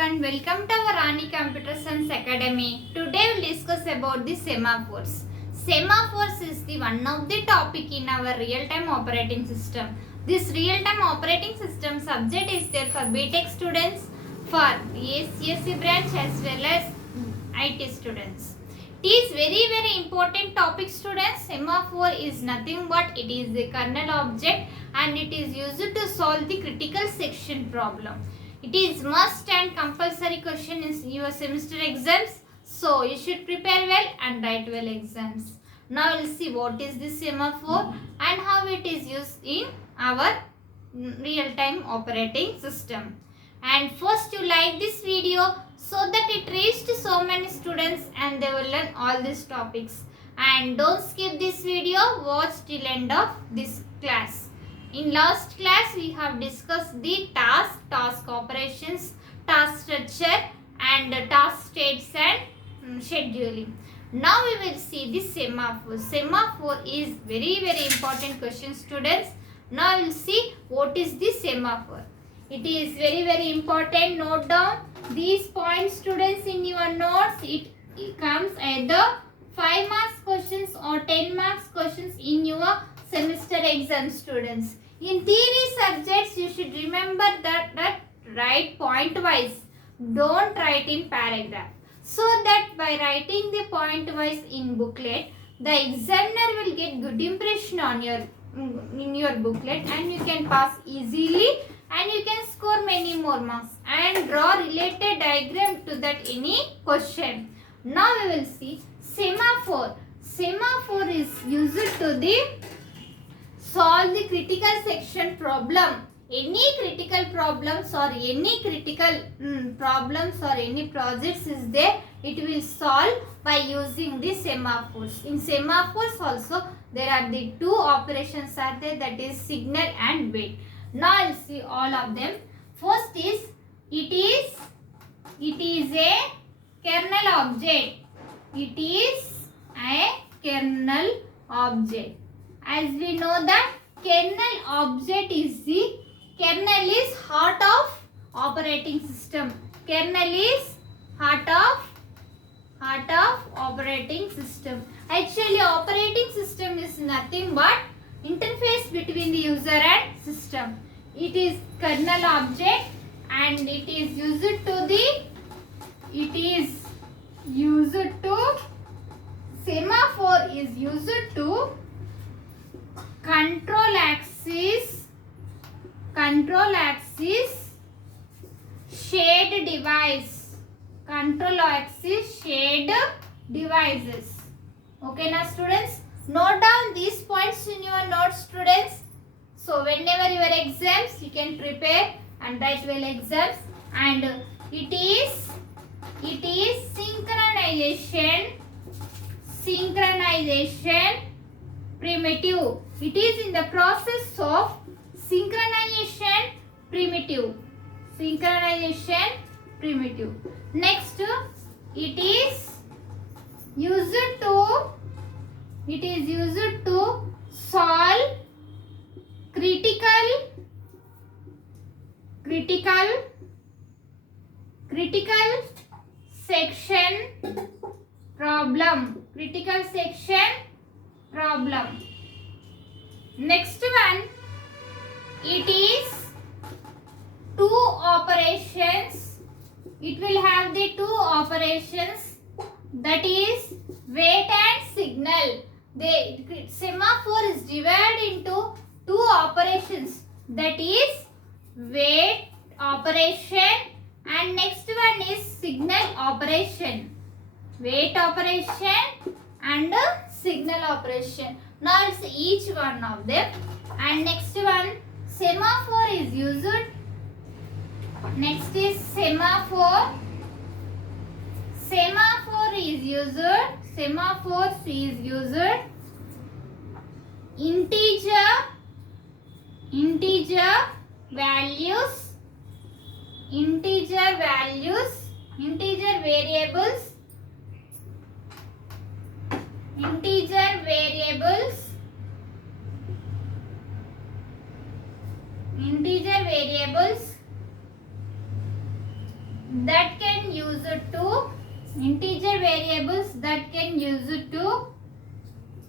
everyone, welcome to our Rani Computer Science Academy. Today we will discuss about the semaphores. Semaphores is the one of the topic in our real-time operating system. This real-time operating system subject is there for B.Tech students, for CSE branch as well as IT students. It is very important topic students. Semaphore is nothing but it is the kernel object and it is used to solve the critical section problem. It is must and compulsory question in your semester exams. So you should prepare well and write well exams. Now we'll see what is this semaphore and how it is used in our real-time operating system. And first you like this video so that it reached so many students and they will learn all these topics. And don't skip this video, watch till end of this class. In last class we have discussed the task operations, task structure and task states and scheduling. Now we will see the semaphore. Semaphore is very important question students. Now we will see what is the semaphore. It is very important. Note down these points students in your notes. It comes either 5 marks questions or 10 marks questions in your semester exam students. In theory subjects you should remember that write point wise. Don't write in paragraph. So that by writing the point wise in booklet, the examiner will get good impression on in your booklet and you can pass easily and you can score many more marks and draw related diagram to that any question. Now we will see semaphore. Semaphore is used to solve the critical section problem. Any critical problems or any critical problems or any projects is there, it will solve by using the semaphores. In semaphores also there are the two operations are there, that is signal and wait. Now I'll see all of them. First is it is a kernel object. It is a kernel object. As we know that kernel object is kernel is heart of operating system. Kernel is heart of operating system. Actually operating system is nothing but interface between the user and system. It is kernel object and it is used to semaphore is used to control axis shared device. Control axis shared devices. Okay now students, note down these points in your notes students. So whenever your exams you can prepare and write well exams. And it is synchronization primitive. It is in the process of synchronization primitive. Next, it is used to solve critical section problem. Next one, it is two operations. It will have the two operations, that is wait and signal. The semaphore is divided into two operations, that is wait operation and next one is signal operation. Wait operation and signal operation. Now it's each one of them. And next one, semaphore is used. Next is semaphore. Semaphores is used integer variables that can use it to integer variables that can use it to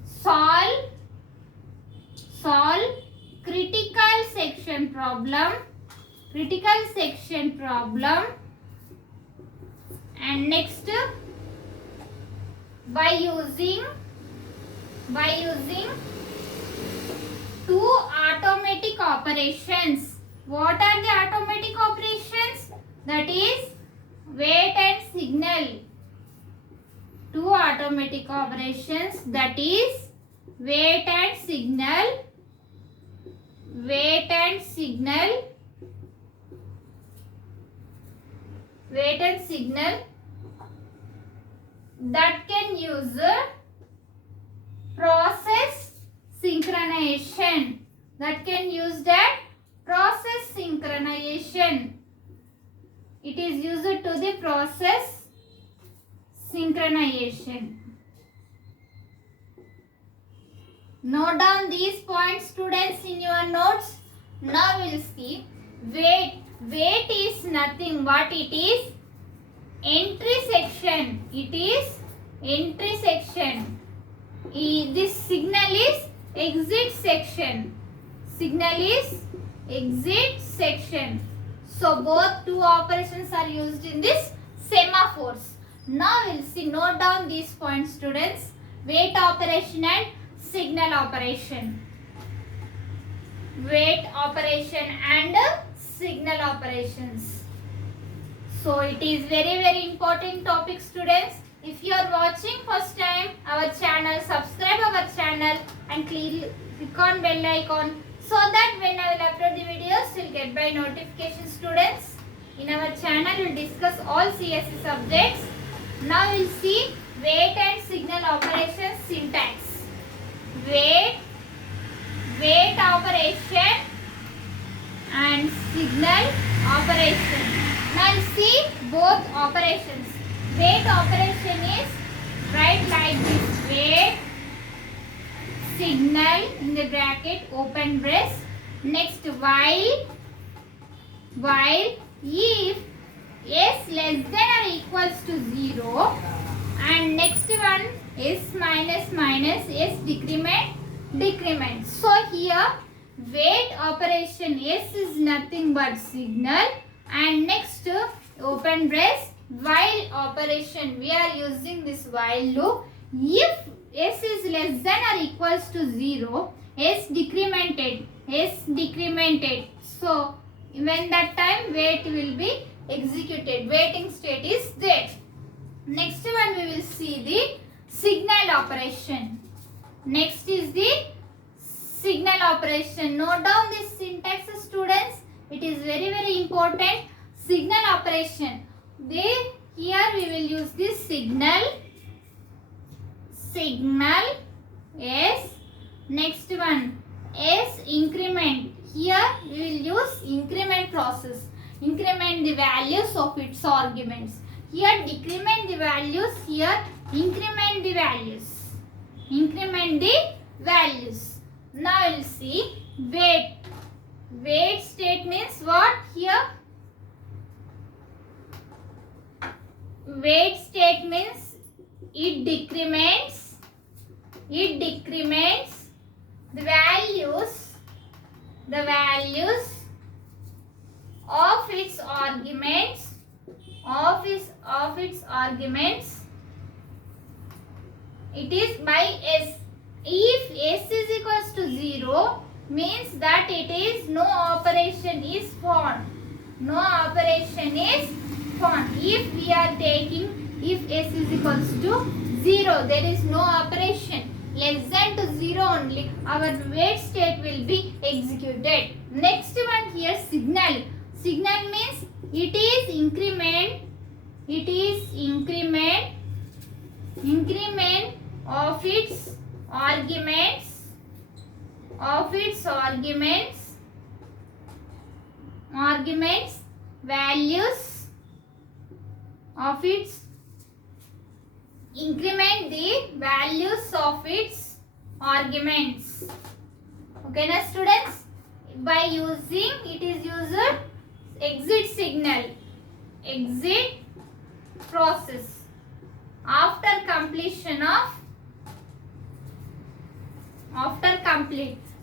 solve critical section problem and next by using two automatic operations. What are the automatic operations? That is wait and signal. Two automatic operations, that is wait and signal that can use process synchronization. It is used to the process synchronization. Note down these points, students, in your notes. Now we will see wait. Wait is nothing but it is entry section. This signal is exit section. So both two operations are used in this semaphores. Now we will see. Note down these points, students. Wait operation and signal operation. Wait operation and signal operations. So it is very important topic, students. If you are watching first time our channel, subscribe our channel and click on bell icon so that when I will upload the videos you will get by notification, students. In our channel we will discuss all CSE subjects. Now we will see wait and signal operations syntax. Wait operation and signal operation. Now see both operations. Wait operation is write like this: wait, signal in the bracket, open brace. Next while if s less than or equals to 0, and next one s minus s decrement. So here wait operation s is nothing but signal, and next open brace while operation, we are using this while loop. If s is less than or equals to 0, s decremented. So when that time wait will be executed, waiting state is there. Next one we will see the signal operation. Next is the signal operation. Note down this syntax, students. It is very important. Signal operation. Here we will use this signal s. Next one s increment. Here we will use increment process. Increment the values of its arguments. Here decrement the values. Here increment the values. Now we will see wait. Wait state means what? Here wait state means it decrements the values of its arguments. It is by s. If s is equals to 0, means that it is no operation is found. If we are taking, if s is equals to 0, there is no operation. Less than to 0 only, our wait state will be executed. Next one here signal. Signal means it is increment of its arguments values of its increment the values of its arguments. Okay na students? By using, it is used exit signal. exit process. After complete,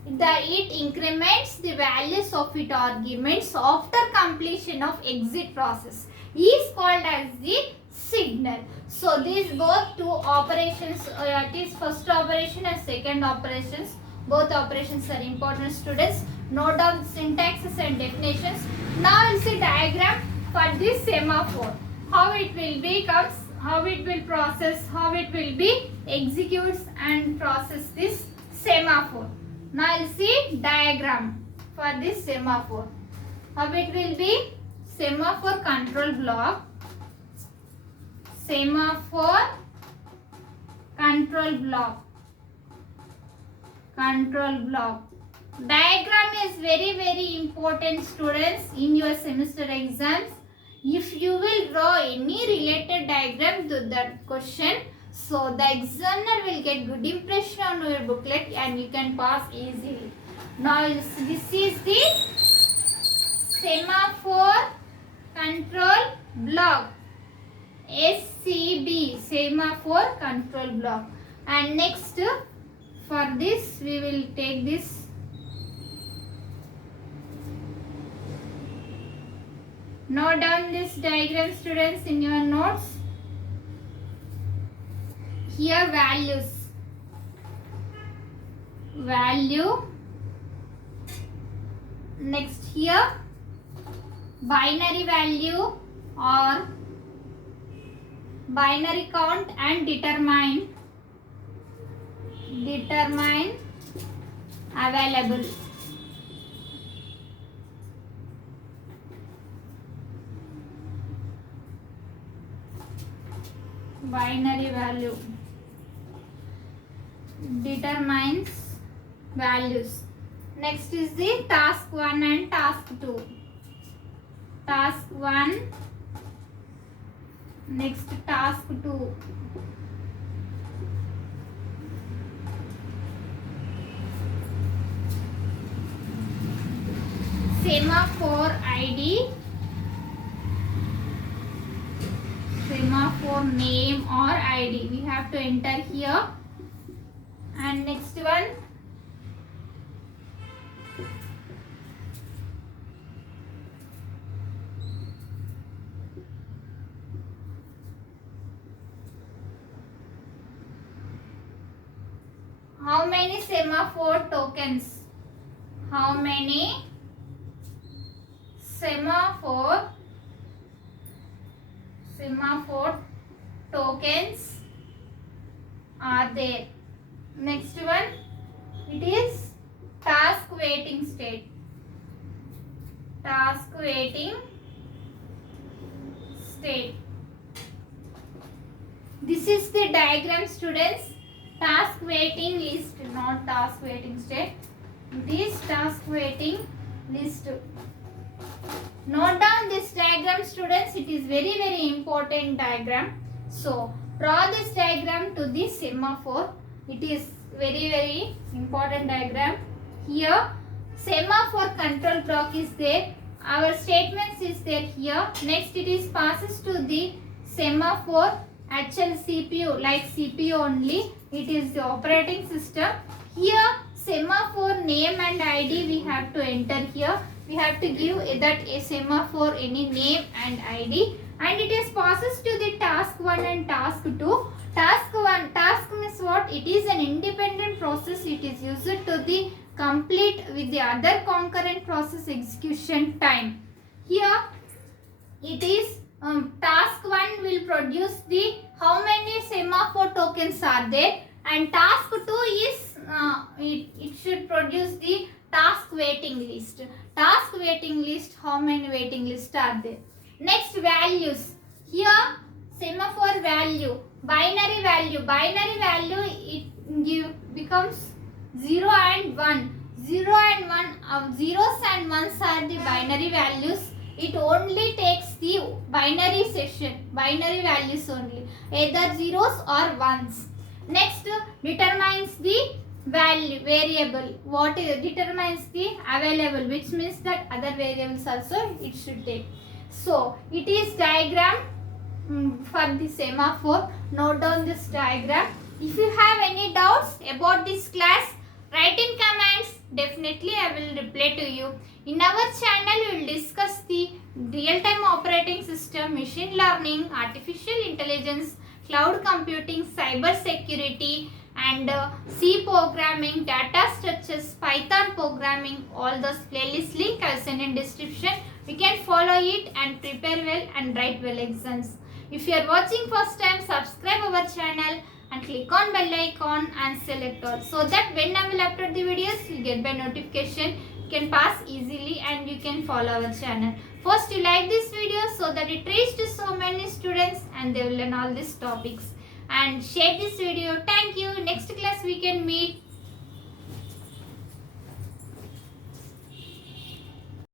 it increments the values of its arguments after completion of exit process is called as the signal. So these both two operations, it is first operation and second operations. Both operations are important, students. Note down syntaxes and definitions. Now we'll see diagram for this semaphore. How it will be comes, how it will process, how it will be executes and process this semaphore. Now I'll see diagram for this semaphore. How it will be: semaphore control block, semaphore control block. Diagram is very important, students, in your semester exams. If you will draw any related diagram to that question, so the examiner will get good impression on your booklet and you can pass easily. Now this is the semaphore control block, SCB, semaphore control block. And next, for this we will take this note down this diagram, students, in your notes. Here value, next here binary value or binary count and determine available. Binary value determines values. Next is the task 1 and task 2. Task 1, next task 2. Semaphore ID, semaphore name or ID we have to enter here. And next one, how many semaphore tokens? How many semaphore tokens are there? Next one, it is task waiting state. Task waiting state. This is the diagram, students. Task waiting list, not task waiting state. This task waiting list. Note down this diagram, students. It is very important diagram. So draw this diagram to this semaphore. It is very important diagram. Here semaphore control block is there. Our statements is there here. Next it is passes to the semaphore actual CPU, like CPU only. It is the operating system. Here semaphore name and ID we have to enter here. We have to give that a semaphore any name and ID, and it is passes to the task 1 and task 2. Task means what? It is an independent process. It is used to the complete with the other concurrent process execution time. Here it is task 1 will produce the how many semaphore tokens are there, and task 2 is it should produce the task waiting list. Task waiting list, how many waiting lists are there? Next, values. Here semaphore value, binary value it becomes 0 and 1. 0 and 1, zeros and ones are the binary values. It only takes the binary values only, either zeros or ones. Next, determines the variable. What determines the available, which means that other variables also it should take. So it is diagram for the semaphore. Note down this diagram. If you have any doubts about this class, write in comments. Definitely I will reply to you. In our channel we will discuss the real-time operating system, machine learning, artificial intelligence, cloud computing, cyber security, and C programming, data structures, Python programming. All those playlist link I will send in description. We can follow it and prepare well and write well exams. If you are watching first time, subscribe our channel and click on bell icon and select all, so that when I will upload the videos you get by notification. You can pass easily and you can follow our channel. First you like this video so that it reaches so many students and they will learn all these topics, and share this video. Thank you. Next class we can meet.